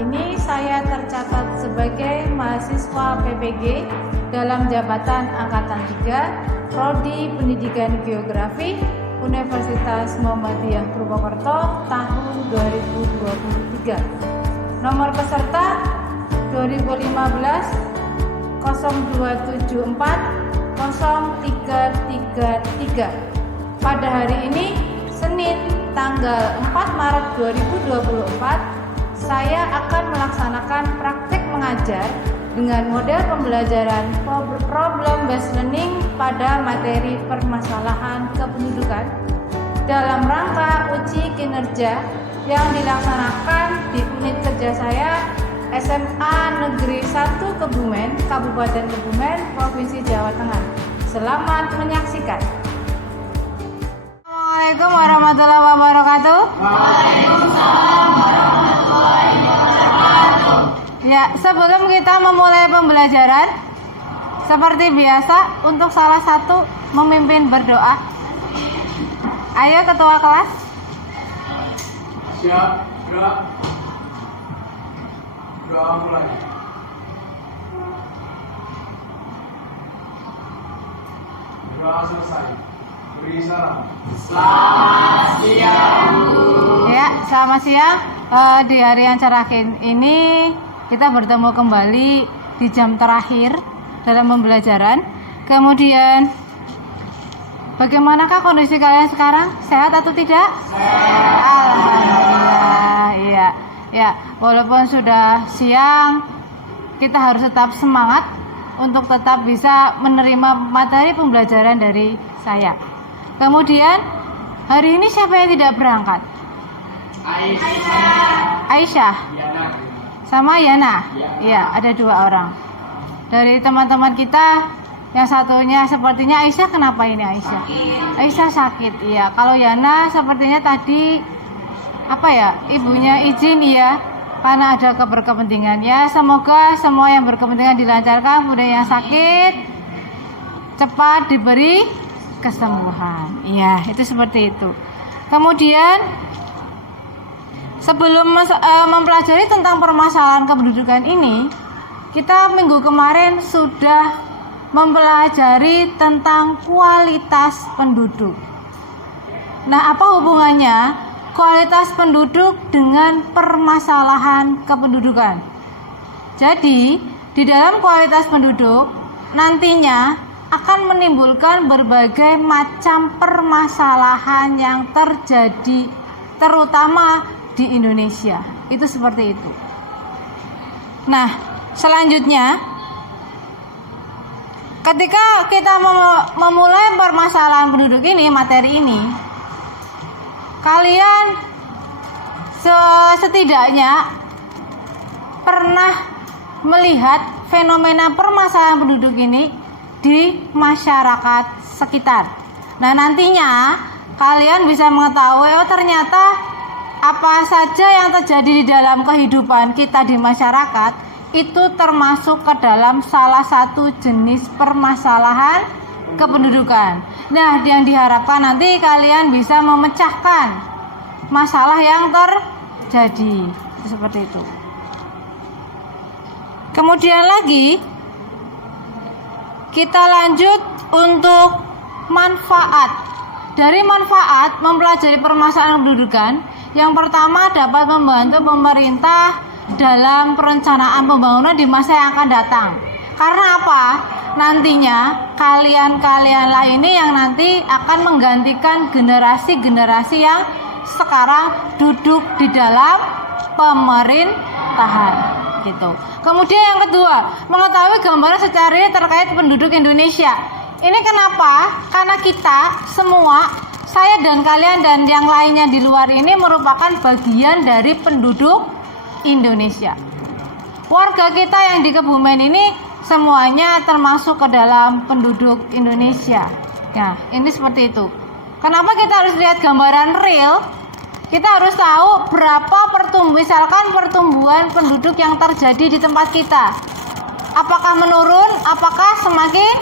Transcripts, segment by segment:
ini saya tercatat sebagai mahasiswa PPG dalam jabatan Angkatan 3, Prodi Pendidikan Geografi, Universitas Muhammadiyah Purwokerto tahun 2023. Nomor peserta 2015 0274 0333. Pada hari ini Senin tanggal 4 Maret 2024 saya akan melaksanakan praktik mengajar dengan model pembelajaran problem based learning pada materi permasalahan kependudukan dalam rangka uji kinerja yang dilaksanakan di unit kerja saya SMA Negeri 1 Kebumen, Kabupaten Kebumen, Provinsi Jawa Tengah. Selamat menyaksikan. Assalamualaikum warahmatullahi wabarakatuh. Waalaikumsalam warahmatullahi wabarakatuh. Ya, sebelum kita memulai pembelajaran, seperti biasa untuk salah satu memimpin berdoa. Ayo ketua kelas. Siap, gerak. Doa mulai. Doa selesai. Beri salam. Selamat siang, Bu. Ya, selamat siang. Di hari yang cerah ini kita bertemu kembali di jam terakhir dalam pembelajaran. Kemudian, bagaimanakah kondisi kalian sekarang? Sehat atau tidak? Sehat. Alhamdulillah. Iya. Ya, walaupun sudah siang, kita harus tetap semangat untuk tetap bisa menerima materi pembelajaran dari saya. Kemudian, hari ini siapa yang tidak berangkat? Aisyah. Sama Yana. Iya, ada 2 orang. Dari teman-teman kita, yang satunya sepertinya Aisyah. Kenapa ini Aisyah? Aisyah sakit. Iya. Kalau Yana sepertinya tadi ibunya izin karena ada berkepentingan. Ya, semoga semua yang berkepentingan dilancarkan, kemudian yang sakit cepat diberi kesembuhan. Iya, itu seperti itu. Kemudian sebelum mempelajari tentang permasalahan kependudukan ini, kita minggu kemarin sudah mempelajari tentang kualitas penduduk. Nah, apa hubungannya kualitas penduduk dengan permasalahan kependudukan? Jadi, di dalam kualitas penduduk nantinya akan menimbulkan berbagai macam permasalahan yang terjadi terutama di Indonesia. Itu seperti itu. Nah, selanjutnya ketika kita memulai permasalahan penduduk ini, materi ini, kalian setidaknya pernah melihat fenomena permasalahan penduduk ini di masyarakat sekitar. Nah, nantinya kalian bisa mengetahui ternyata apa saja yang terjadi di dalam kehidupan kita di masyarakat itu termasuk ke dalam salah satu jenis permasalahan kependudukan. Nah, yang diharapkan nanti kalian bisa memecahkan masalah yang terjadi. Seperti itu. Kemudian lagi kita lanjut untuk manfaat. Dari manfaat mempelajari permasalahan kependudukan, yang pertama dapat membantu pemerintah dalam perencanaan pembangunan di masa yang akan datang. Karena apa? Nantinya kalian-kalianlah ini yang nanti akan menggantikan generasi-generasi yang sekarang duduk di dalam pemerintahan gitu. Kemudian yang kedua, mengetahui gambaran secara real terkait penduduk Indonesia. Ini kenapa? Karena kita semua, saya dan kalian dan yang lainnya di luar ini merupakan bagian dari penduduk Indonesia. Warga kita yang di Kebumen ini semuanya termasuk ke dalam penduduk Indonesia. Nah, ini seperti itu. Kenapa kita harus lihat gambaran real? Kita harus tahu berapa pertumbuhan penduduk yang terjadi di tempat kita. Apakah menurun? Apakah semakin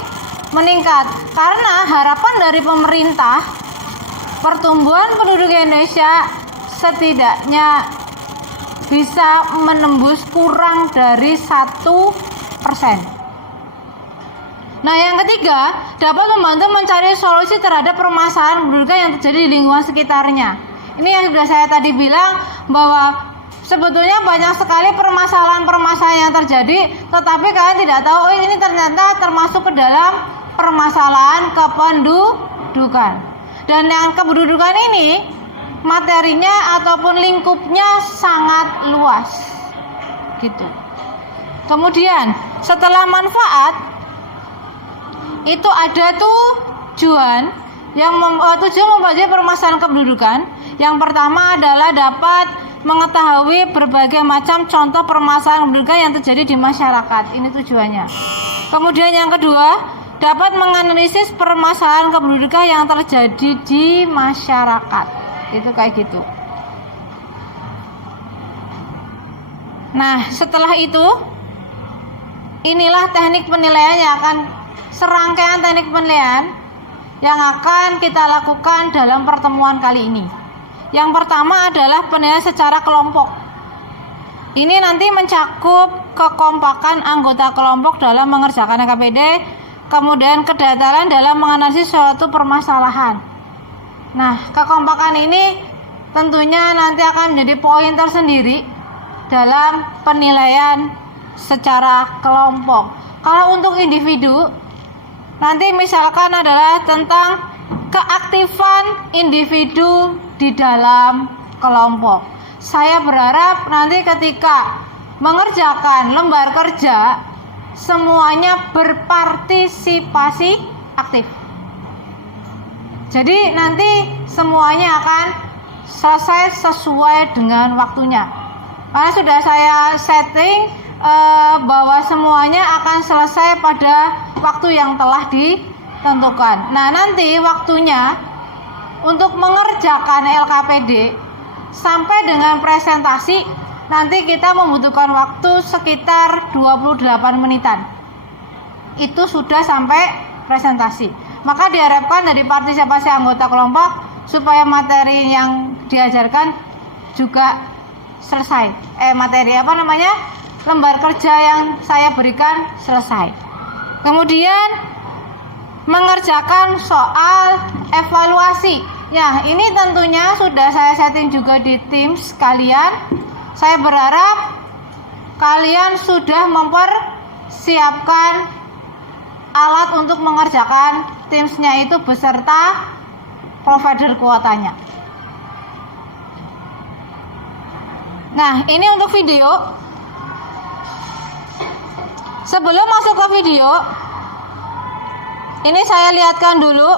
meningkat? Karena harapan dari pemerintah, pertumbuhan penduduk Indonesia setidaknya bisa menembus kurang dari 1%. Nah, yang ketiga, dapat membantu mencari solusi terhadap permasalahan pendudukan yang terjadi di lingkungan sekitarnya. Ini yang sudah saya tadi bilang bahwa sebetulnya banyak sekali permasalahan-permasalahan yang terjadi, tetapi kalian tidak tahu, oh ini ternyata termasuk ke dalam permasalahan kependudukan. Dan yang kependudukan ini, materinya ataupun lingkupnya sangat luas. Gitu. Kemudian, setelah manfaat, itu ada tujuan yang tujuan mempelajari permasalahan kependudukan. Yang pertama adalah dapat mengetahui berbagai macam contoh permasalahan kependudukan yang terjadi di masyarakat. Ini tujuannya. Kemudian yang kedua, dapat menganalisis permasalahan kependudukan yang terjadi di masyarakat. Itu kayak gitu. Nah, setelah itu, inilah teknik penilaian yang akan serangkaian teknik penilaian yang akan kita lakukan dalam pertemuan kali ini. Yang pertama adalah penilaian secara kelompok. Ini nanti mencakup kekompakan anggota kelompok dalam mengerjakan LKPD, kemudian kedataran dalam menganalisis suatu permasalahan. Nah, kekompakan ini tentunya nanti akan menjadi poin tersendiri dalam penilaian secara kelompok. Kalau untuk individu, nanti misalkan adalah tentang keaktifan individu di dalam kelompok. Saya berharap nanti ketika mengerjakan lembar kerja, semuanya berpartisipasi aktif. Jadi nanti semuanya akan selesai sesuai dengan waktunya. Karena sudah saya setting bahwa semuanya akan selesai pada waktu yang telah ditentukan. Nah, nanti waktunya untuk mengerjakan LKPD sampai dengan presentasi, nanti kita membutuhkan waktu sekitar 28 menitan. Itu sudah sampai presentasi. Maka diharapkan dari partisipasi anggota kelompok supaya materi yang diajarkan juga selesai. Lembar kerja yang saya berikan selesai. Kemudian mengerjakan soal evaluasi. Ya, ini tentunya sudah saya setting juga di Teams kalian. Saya berharap kalian sudah mempersiapkan alat untuk mengerjakan Teams-nya itu beserta provider kuotanya. Nah, ini untuk video. Sebelum masuk ke video, ini saya lihatkan dulu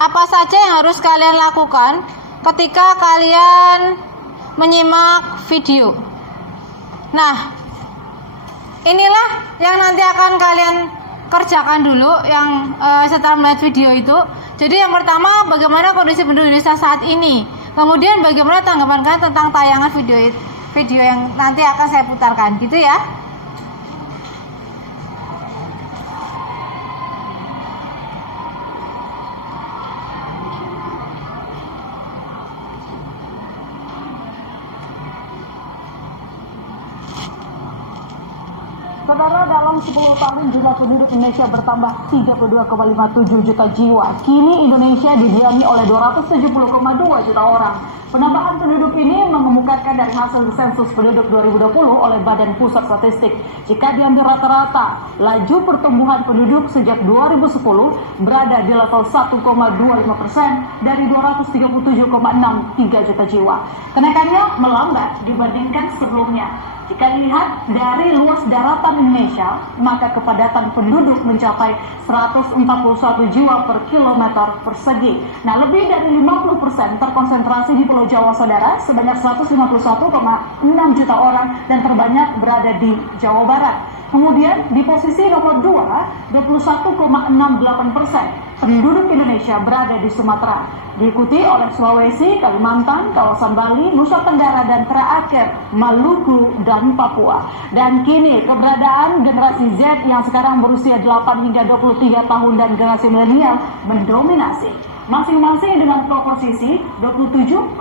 apa saja yang harus kalian lakukan ketika kalian menyimak video. Nah, inilah yang nanti akan kalian kerjakan dulu yang setelah melihat video itu. Jadi yang pertama, bagaimana kondisi penduduk Indonesia saat ini. Kemudian bagaimana tanggapan kalian tentang tayangan video yang nanti akan saya putarkan, gitu ya. Saudara, dalam 10 tahun jumlah penduduk Indonesia bertambah 32,57 juta jiwa. Kini Indonesia didiami oleh 270,2 juta orang. Penambahan penduduk ini mengemukakan dari hasil sensus penduduk 2020 oleh Badan Pusat Statistik. Jika diambil rata-rata, laju pertumbuhan penduduk sejak 2010 berada di level 1,25% dari 237,63 juta jiwa. Kenaikannya melambat dibandingkan sebelumnya. Jika dilihat dari luas daratan Indonesia, maka kepadatan penduduk mencapai 141 jiwa per kilometer persegi. Nah, lebih dari 50% terkonsentrasi di Pulau Jawa, saudara, sebanyak 151,6 juta orang dan terbanyak berada di Jawa Barat. Kemudian di posisi nomor 2, 21,68% penduduk Indonesia berada di Sumatera, diikuti oleh Sulawesi, Kalimantan, kawasan Bali, Nusa Tenggara, dan terakhir Maluku dan Papua. Dan kini keberadaan generasi Z yang sekarang berusia 8 hingga 23 tahun dan generasi milenial mendominasi. masing-masing dengan proporsi 27,94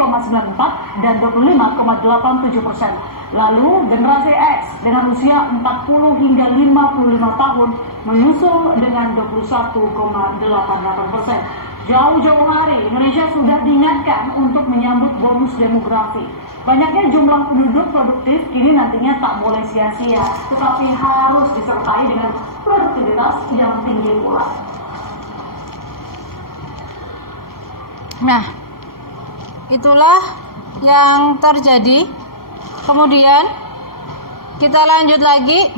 dan 25,87%. Lalu generasi X dengan usia 40 hingga 55 tahun menyusul dengan 21,88%. Jauh-jauh hari Indonesia sudah diingatkan untuk menyambut bonus demografi. Banyaknya jumlah penduduk produktif kini nantinya tak boleh sia-sia, tetapi harus disertai dengan produktivitas yang tinggi pula. Nah, itulah yang terjadi. Kemudian kita lanjut lagi.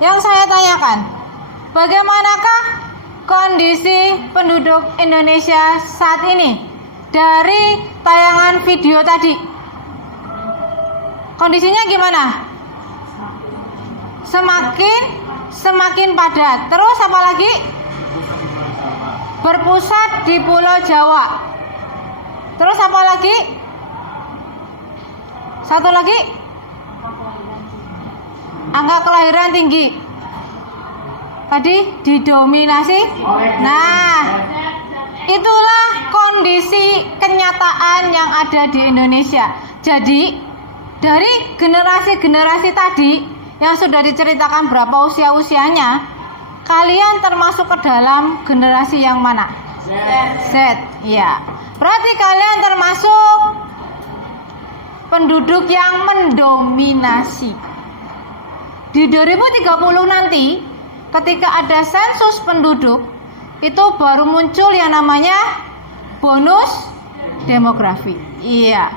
Yang saya tanyakan, bagaimanakah kondisi penduduk Indonesia saat ini dari tayangan video tadi? Kondisinya gimana? Semakin padat. Terus apa lagi? Berpusat di Pulau Jawa. Terus apa lagi? Satu lagi? Angka kelahiran tinggi. Tadi didominasi. Nah, itulah kondisi kenyataan yang ada di Indonesia. Jadi, dari generasi-generasi tadi yang sudah diceritakan berapa usia-usianya, kalian termasuk ke dalam generasi yang mana? Z. Ya. Berarti kalian termasuk penduduk yang mendominasi. Di 2030 nanti, ketika ada sensus penduduk, itu baru muncul yang namanya bonus demografi. Iya.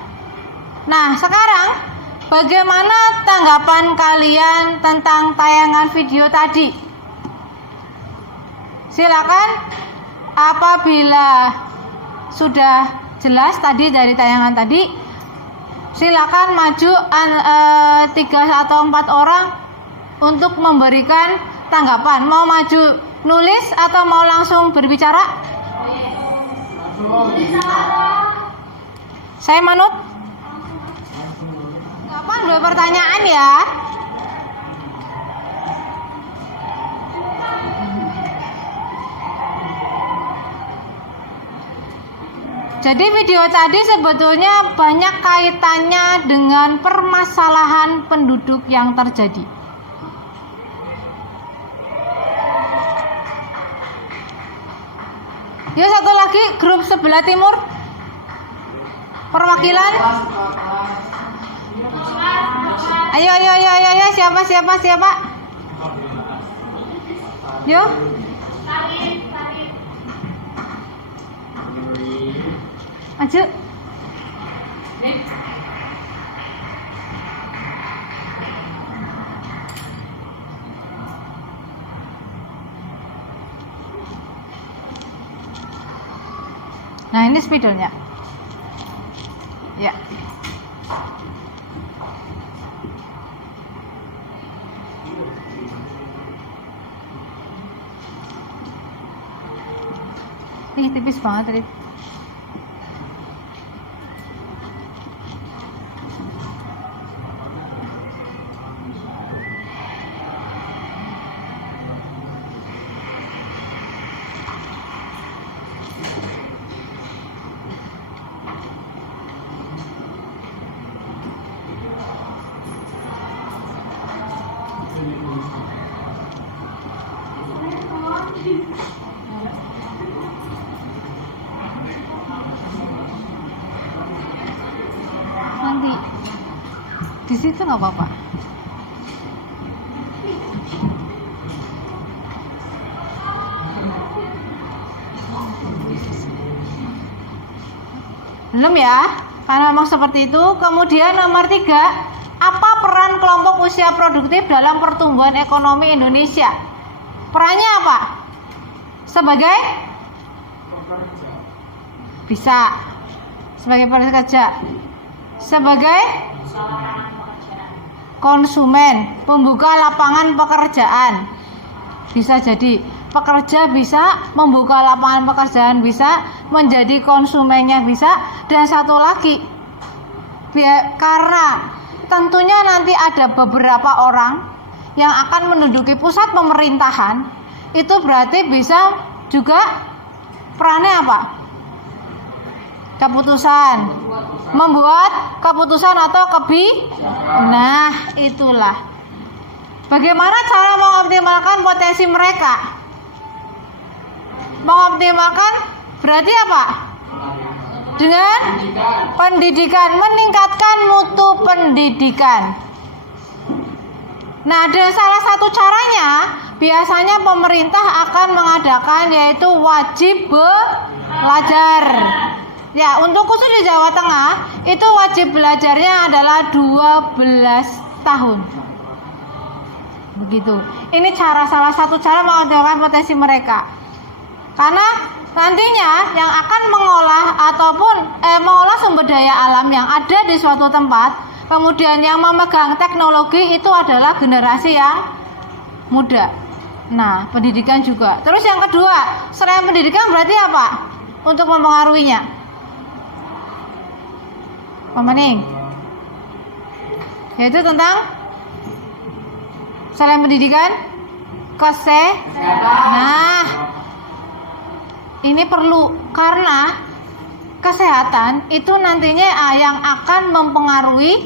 Nah, sekarang bagaimana tanggapan kalian tentang tayangan video tadi? Silakan, apabila sudah jelas tadi dari tayangan tadi, silakan maju 3 atau 4 orang untuk memberikan tanggapan. Mau maju nulis atau mau langsung berbicara? Saya manut. Tanggapan 2 pertanyaan ya. Jadi video tadi sebetulnya banyak kaitannya dengan permasalahan penduduk yang terjadi. Yuk satu lagi, grup sebelah timur. Perwakilan. Ayo, siapa? Yuk. Maju. Nah, ini spidolnya. Ya. Ih, tipis banget tadi. Nanti di situ nggak apa-apa. Belum ya, karena memang seperti itu. Kemudian nomor 3, apa peran kelompok usia produktif dalam pertumbuhan ekonomi Indonesia? Perannya apa? Sebagai bisa sebagai pekerja, sebagai konsumen, pembuka lapangan pekerjaan. Bisa jadi pekerja, bisa membuka lapangan pekerjaan, bisa menjadi konsumennya, bisa. Dan satu lagi, karena tentunya nanti ada beberapa orang yang akan menduduki pusat pemerintahan, itu berarti bisa juga perannya apa? Keputusan, membuat keputusan atau Nah, itulah. Bagaimana cara mengoptimalkan potensi mereka? Mengoptimalkan berarti apa? Dengan pendidikan, meningkatkan mutu pendidikan. Nah, ada salah satu caranya, biasanya pemerintah akan mengadakan yaitu wajib belajar. Ya, untuk khusus di Jawa Tengah, itu wajib belajarnya adalah 12 tahun. Begitu. Ini salah satu cara mengoptimalkan potensi mereka. Karena nantinya yang akan mengolah ataupun mengolah sumber daya alam yang ada di suatu tempat, kemudian yang memegang teknologi itu adalah generasi yang muda. Nah, pendidikan juga. Terus yang kedua, selain pendidikan berarti apa? Untuk mempengaruhinya. Pemaning. Yaitu tentang selain pendidikan, Nah, ini perlu karena kesehatan itu nantinya yang akan mempengaruhi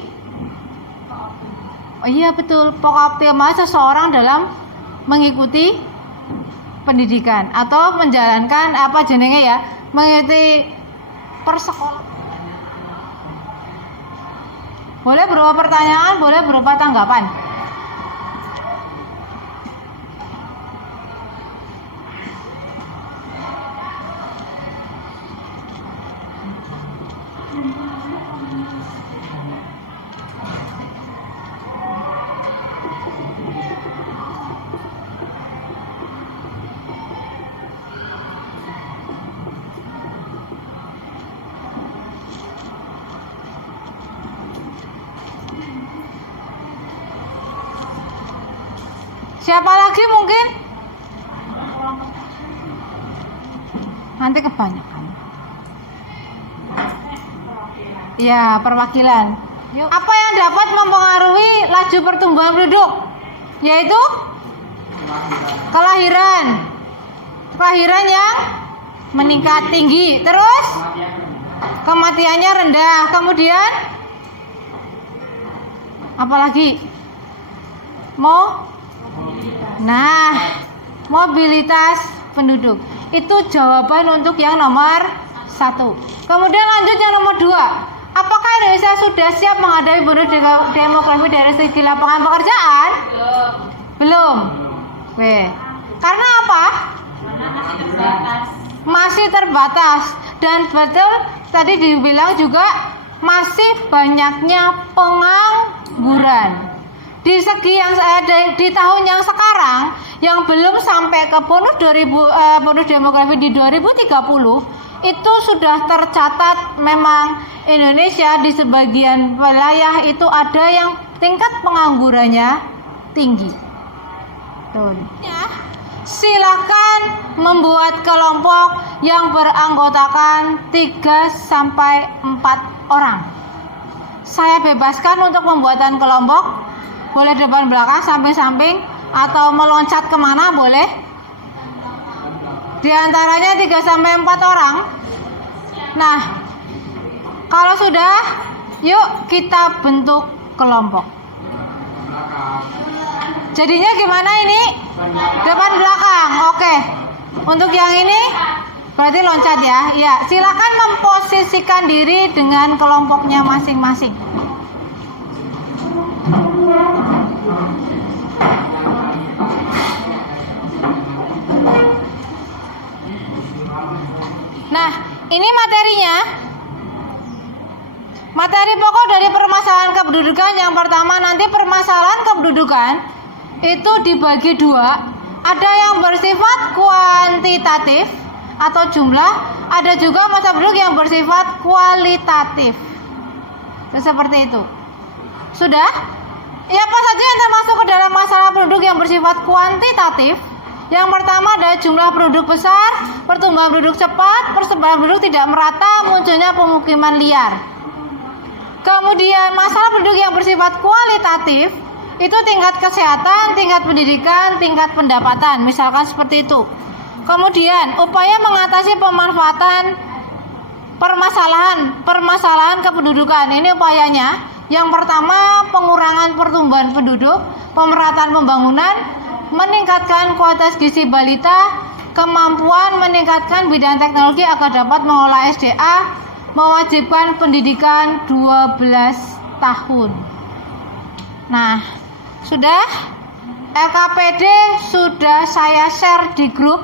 optimal seseorang dalam mengikuti pendidikan atau menjalankan mengikuti persekolahan. Boleh berupa pertanyaan, boleh berupa tanggapan. Siapa lagi mungkin? Nanti kebanyakan. Ya, perwakilan. Apa yang dapat mempengaruhi laju pertumbuhan penduduk? Yaitu kelahiran. Kelahiran yang meningkat tinggi. Terus kematiannya rendah. Kemudian apalagi? Mobilitas penduduk. Itu jawaban untuk yang nomor 1. Kemudian lanjut yang nomor 2. Apakah Indonesia sudah siap menghadapi bonus demografi dari segi lapangan pekerjaan? Belum. Karena apa? Masih terbatas. Dan betul tadi dibilang juga masih banyaknya pengangguran. Di segi yang di tahun yang sekarang yang belum sampai ke bonus demografi di 2030 itu sudah tercatat memang Indonesia di sebagian wilayah itu ada yang tingkat penganggurannya tinggi. Silakan membuat kelompok yang beranggotakan 3 sampai 4 orang. Saya bebaskan untuk pembuatan kelompok. Boleh depan belakang, samping-samping, atau meloncat kemana boleh. Di antaranya 3 sampai 4 orang. Nah, kalau sudah, yuk kita bentuk kelompok. Jadinya gimana ini? Depan belakang. Oke. Untuk yang ini berarti loncat ya. Iya, silakan memposisikan diri dengan kelompoknya masing-masing. Nah, ini materinya. Materi pokok dari permasalahan kependudukan yang pertama, nanti permasalahan kependudukan itu dibagi 2. Ada yang bersifat kuantitatif atau jumlah, ada juga masalah penduduk yang bersifat kualitatif. Seperti itu. Sudah? Ya, apa saja yang termasuk ke dalam masalah penduduk yang bersifat kuantitatif? Yang pertama adalah jumlah penduduk besar, pertumbuhan penduduk cepat, persebaran penduduk tidak merata, munculnya pemukiman liar. Kemudian masalah penduduk yang bersifat kualitatif Itu tingkat kesehatan, tingkat pendidikan, tingkat pendapatan, misalkan seperti itu. Kemudian upaya mengatasi pemanfaatan permasalahan kependudukan. Ini upayanya. Yang pertama, pengurangan pertumbuhan penduduk, pemerataan pembangunan, meningkatkan kualitas gizi balita, kemampuan meningkatkan bidang teknologi agar dapat mengolah SDA, mewajibkan pendidikan 12 tahun. Nah, sudah LKPD sudah saya share di grup.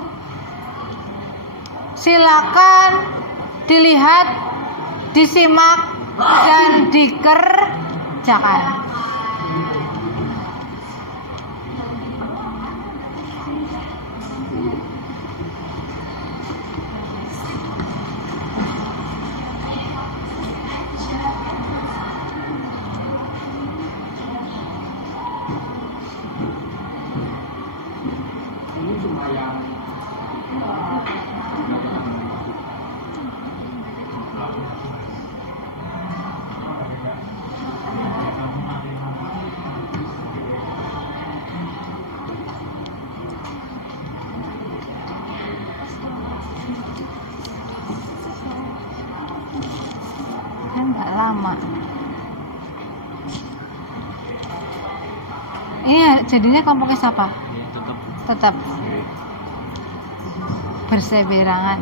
Silakan dilihat, disimak, dan dikerjakan. Ini cuma yang Enggak lama. Ini jadinya kelompoknya siapa? Tetap berseberangan.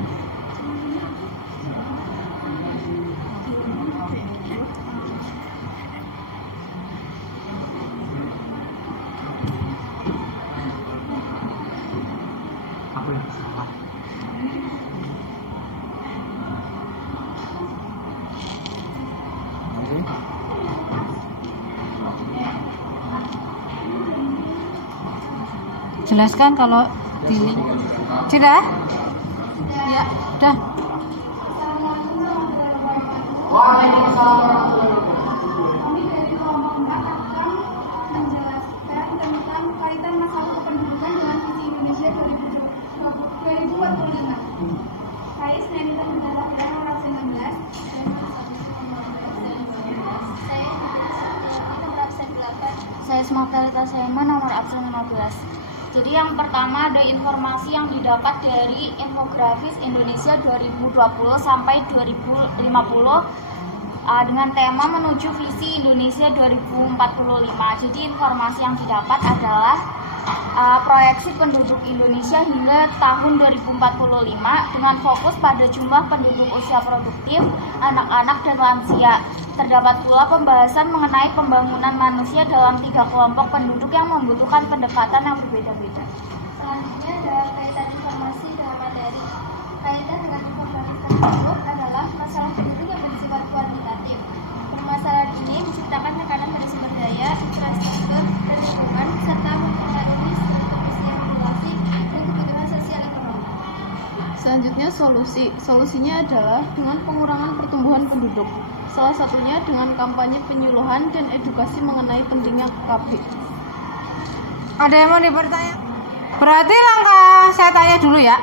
apa yang salah? Jelaskan kalau di sudah? Ya, udah. Waalaikumsalam. Kami dari kelompok 4 akan menjelaskan tentang kaitan masalah kependudukan dengan visi Indonesia 2045. Saya Senanita Bintang nomor absen 16. Saya Smavelita Sema nomor absen 15. Jadi yang pertama ada informasi yang didapat dari infografis Indonesia 2020 sampai 2050 dengan tema menuju visi Indonesia 2045. Jadi informasi yang didapat adalah proyeksi penduduk Indonesia hingga tahun 2045 dengan fokus pada jumlah penduduk usia produktif, anak-anak dan lansia. Terdapat pula pembahasan mengenai pembangunan manusia dalam 3 kelompok penduduk yang membutuhkan pendekatan yang berbeda-beda. Selanjutnya adalah kaitan informasi dengan materi. Kaitan dengan informasi tersebut adalah masalah penduduk yang bersifat kuantitatif. Permasalahan ini menciptakan tekanan dari sumber daya, infrastruktur, dan lingkungan, serta mempengaruhi struktur usia populasi dan kebutuhan sosial ekonomi. Selanjutnya solusinya adalah dengan pengurangan pertumbuhan penduduk. Salah satunya dengan kampanye penyuluhan dan edukasi mengenai pentingnya KB. Ada yang mau dipertanya? Berarti langkah, saya tanya dulu ya.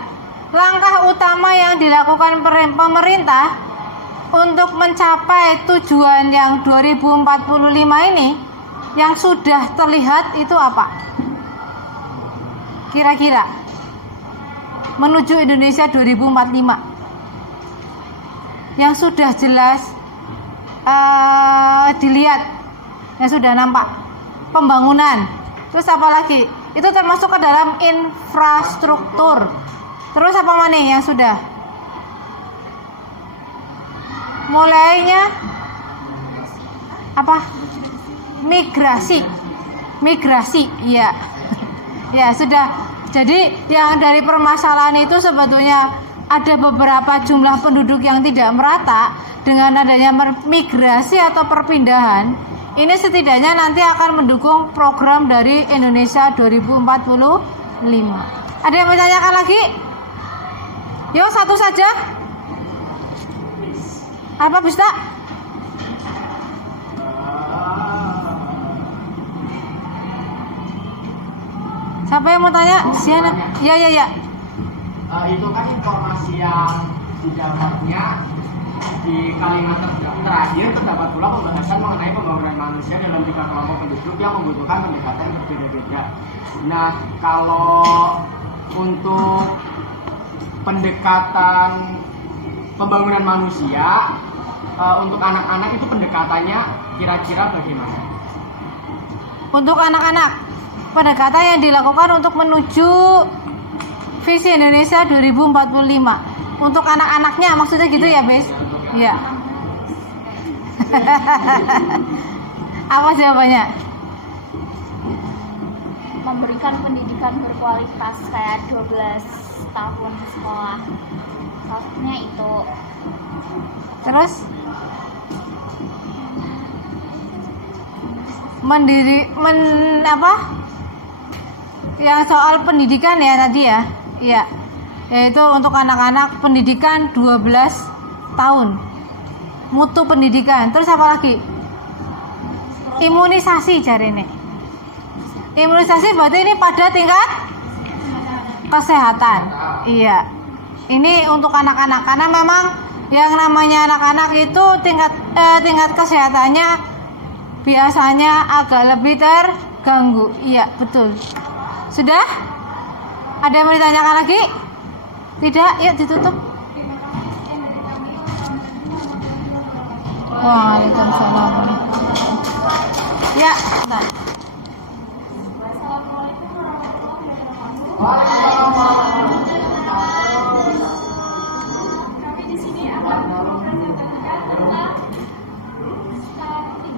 Langkah utama yang dilakukan pemerintah untuk mencapai tujuan yang 2045 ini yang sudah terlihat itu apa? Kira-kira menuju Indonesia 2045 yang sudah jelas dilihat, yang sudah nampak pembangunan. Terus apa lagi? Itu termasuk ke dalam infrastruktur. Terus apa mana yang sudah? Mulainya apa? Migrasi, iya. Ya sudah. Jadi yang dari permasalahan itu sebetulnya ada beberapa jumlah penduduk yang tidak merata. Dengan adanya migrasi atau perpindahan, ini setidaknya nanti akan mendukung program dari Indonesia 2045. Ada yang menanyakan lagi? Yuk, satu saja. Apa bisa? Siapa yang mau tanya? Siana. Ya. Itu kan informasi yang di dalamnya di kalimat terakhir terdapat pula pembahasan mengenai pembangunan manusia dalam 3 kelompok penduduk yang membutuhkan pendekatan berbeda-beda. Nah, kalau untuk pendekatan pembangunan manusia untuk anak-anak itu pendekatannya kira-kira bagaimana? Untuk anak-anak, pendekatan yang dilakukan untuk menuju visi Indonesia 2045. Untuk anak-anaknya maksudnya gitu ya, Bes? Iya. Apa jawabannya? Memberikan pendidikan berkualitas kayak 12 tahun sekolah. Maksudnya itu. Terus yang soal pendidikan ya tadi ya. Iya. Yaitu untuk anak-anak pendidikan 12 tahun. Mutu pendidikan. Terus apa lagi? Imunisasi cari ini. Imunisasi berarti ini pada tingkat kesehatan. Iya. Ini untuk anak-anak karena memang yang namanya anak-anak itu tingkat kesehatannya biasanya agak lebih terganggu. Iya, betul. Sudah? Ada yang mau ditanyakan lagi? Tidak? Yuk ditutup. Waalaikumsalam. Ya, nah. Kami di sini akan mempresentasikan tentang stunting.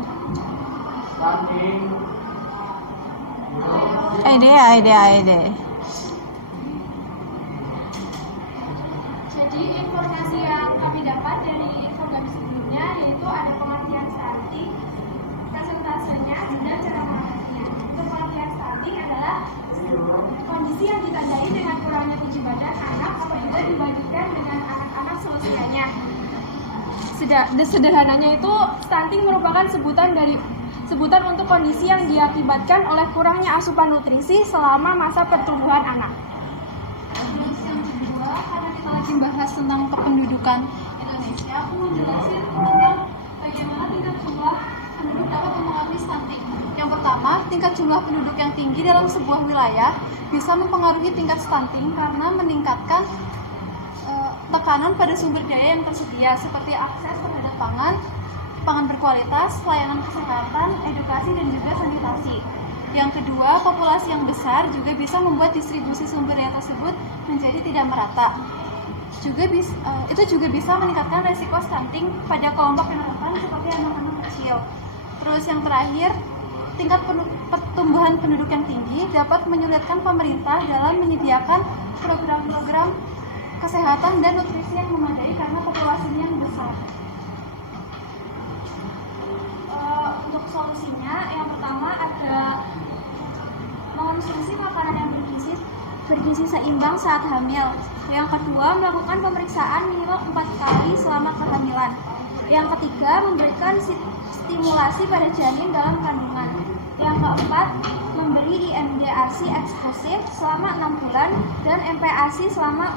Ide. Jadi informasi yang kami dapat dari infografis sebelumnya yaitu ada pengertian stunting, persentasenya, dan cara mengatasinya. Untuk pengertian stunting adalah kondisi yang ditandai dengan kurangnya tinggi badan anak apabila dibandingkan dengan anak-anak seusianya. Sederhananya itu stunting merupakan sebutan untuk kondisi yang diakibatkan oleh kurangnya asupan nutrisi selama masa pertumbuhan anak. Terus yang kedua, karena kita lagi bahas tentang kependudukan Indonesia, aku mau jelasin tentang bagaimana tingkat jumlah penduduk dapat mempengaruhi stunting. Yang pertama, tingkat jumlah penduduk yang tinggi dalam sebuah wilayah bisa mempengaruhi tingkat stunting karena meningkatkan tekanan pada sumber daya yang tersedia seperti akses terhadap pangan berkualitas, layanan kesehatan, edukasi, dan juga sanitasi. Yang kedua, populasi yang besar juga bisa membuat distribusi sumber daya tersebut menjadi tidak merata. Itu juga bisa meningkatkan resiko stunting pada kelompok yang rentan seperti anak-anak kecil. Terus yang terakhir, tingkat pertumbuhan penduduk yang tinggi dapat menyulitkan pemerintah dalam menyediakan program-program kesehatan dan nutrisi yang memadai karena populasinya yang besar. Untuk solusinya, yang pertama ada mengonsumsi makanan yang bergizi seimbang saat hamil. Yang kedua, melakukan pemeriksaan minimal 4 kali selama kehamilan. Yang ketiga, memberikan stimulasi pada janin dalam kandungan. Yang keempat, memberi IMD ASI eksklusif selama 6 bulan dan MPASI selama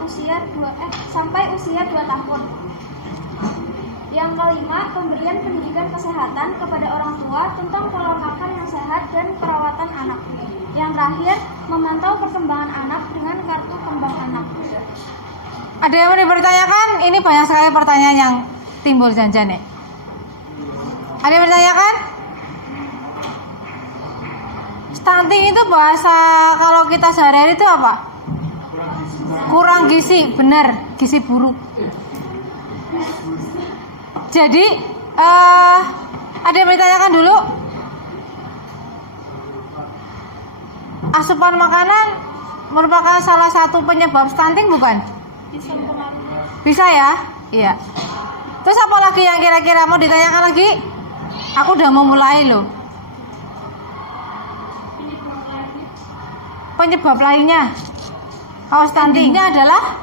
sampai usia 2 tahun. Yang kelima, pemberian pendidikan kesehatan kepada orang tua tentang pola makan yang sehat dan perawatan anak. Yang terakhir, memantau perkembangan anak dengan kartu kembang anak. Ada yang mau dipertanyakan? Ini banyak sekali pertanyaan yang timbul Janjan nih. Ada yang bertanyakan? Stunting itu bahasa kalau kita sehari-hari itu apa? Kurang gizi, benar, gizi buruk. Jadi ada yang bertanyakan dulu? Asupan makanan merupakan salah satu penyebab stunting bukan? Bisa ya? Iya. Terus apa lagi yang kira-kira mau ditanyakan lagi? Aku udah mau mulai loh. Penyebab lainnya kalau stuntingnya adalah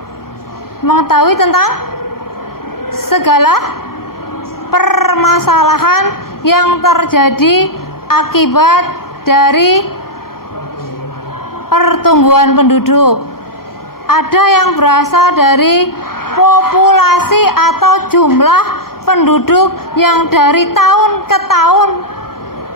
mengetahui tentang segala permasalahan yang terjadi akibat dari pertumbuhan penduduk. Ada yang berasal dari populasi atau jumlah penduduk yang dari tahun ke tahun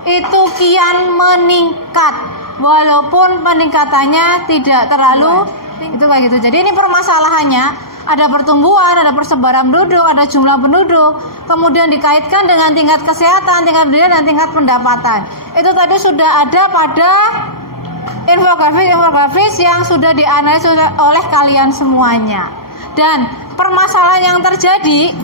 itu kian meningkat, walaupun peningkatannya tidak terlalu itu kayak gitu. Jadi ini permasalahannya ada pertumbuhan, ada persebaran penduduk, ada jumlah penduduk, kemudian dikaitkan dengan tingkat kesehatan, tingkat pendidikan, dan tingkat pendapatan. Itu tadi sudah ada pada infografis yang sudah dianalisis oleh kalian semuanya. Dan permasalahan yang terjadi,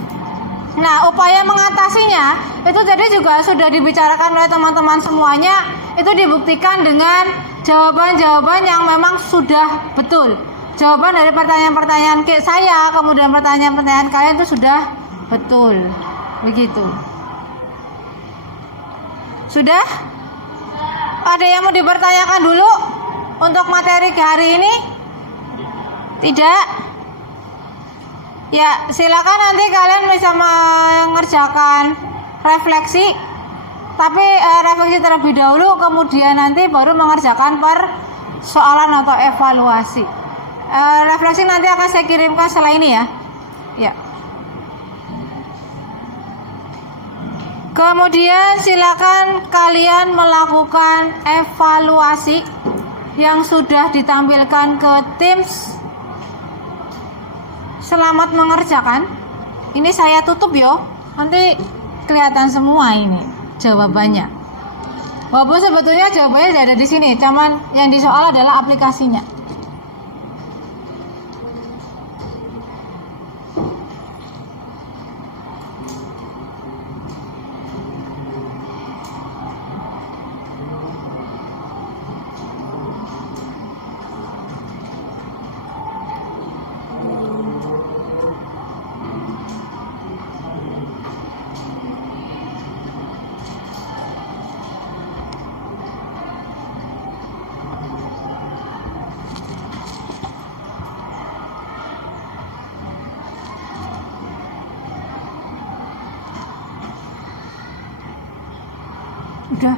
nah upaya mengatasinya itu tadi juga sudah dibicarakan oleh teman-teman semuanya. Itu dibuktikan dengan jawaban-jawaban yang memang sudah betul. Jawaban dari pertanyaan-pertanyaan saya, kemudian pertanyaan-pertanyaan kalian itu sudah betul. Begitu. Sudah? Ada yang mau dipertanyakan dulu untuk materi hari ini? Tidak? Ya, silakan nanti kalian bisa mengerjakan refleksi. Tapi refleksi terlebih dahulu, kemudian nanti baru mengerjakan persoalan atau evaluasi. Refleksi nanti akan saya kirimkan setelah ini ya. Ya. Kemudian silakan kalian melakukan evaluasi yang sudah ditampilkan ke Teams. Selamat mengerjakan. Ini saya tutup yo. Nanti kelihatan semua ini jawabannya. Walaupun sebetulnya jawabannya tidak ada di sini, cuman yang di soal adalah aplikasinya. Udah.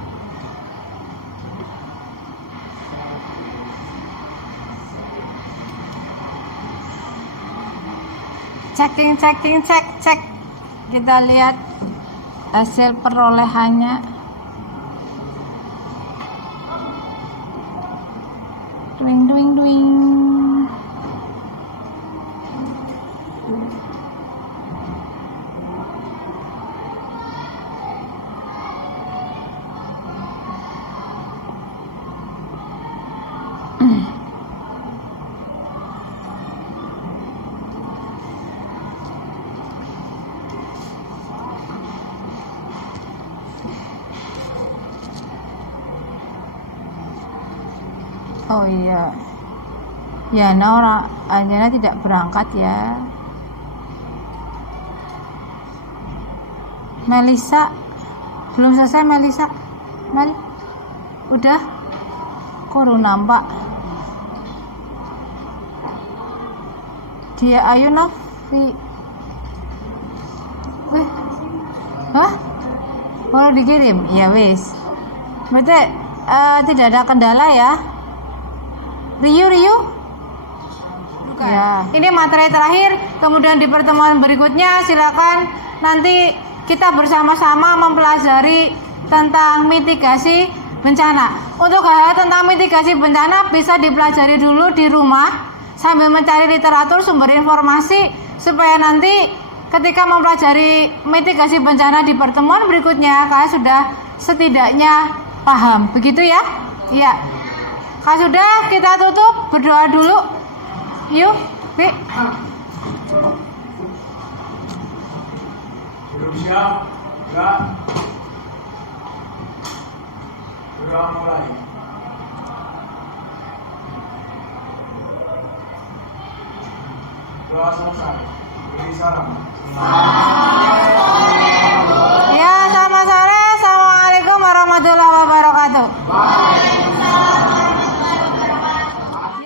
Cek. Kita lihat hasil perolehannya. Duing. Oh iya. Ya, Nora Anjana tidak berangkat ya. Melisa belum selesai. Melisa, Mel, udah? Kok baru nampak? Dia Ayu Novi. Wih, hah? Baru dikirim? Ya wis. Berarti tidak ada kendala ya. Riu. Ya. Ini materi terakhir. Kemudian di pertemuan berikutnya silakan nanti kita bersama-sama mempelajari tentang mitigasi bencana. Untuk hal tentang mitigasi bencana bisa dipelajari dulu di rumah sambil mencari literatur sumber informasi supaya nanti ketika mempelajari mitigasi bencana di pertemuan berikutnya kalian sudah setidaknya paham. Begitu ya? Iya. Kalau sudah, kita tutup, berdoa dulu. Yuk, Bi. Belum siap? Enggak. Berdoa mulai. Doa selesai. Beri salam.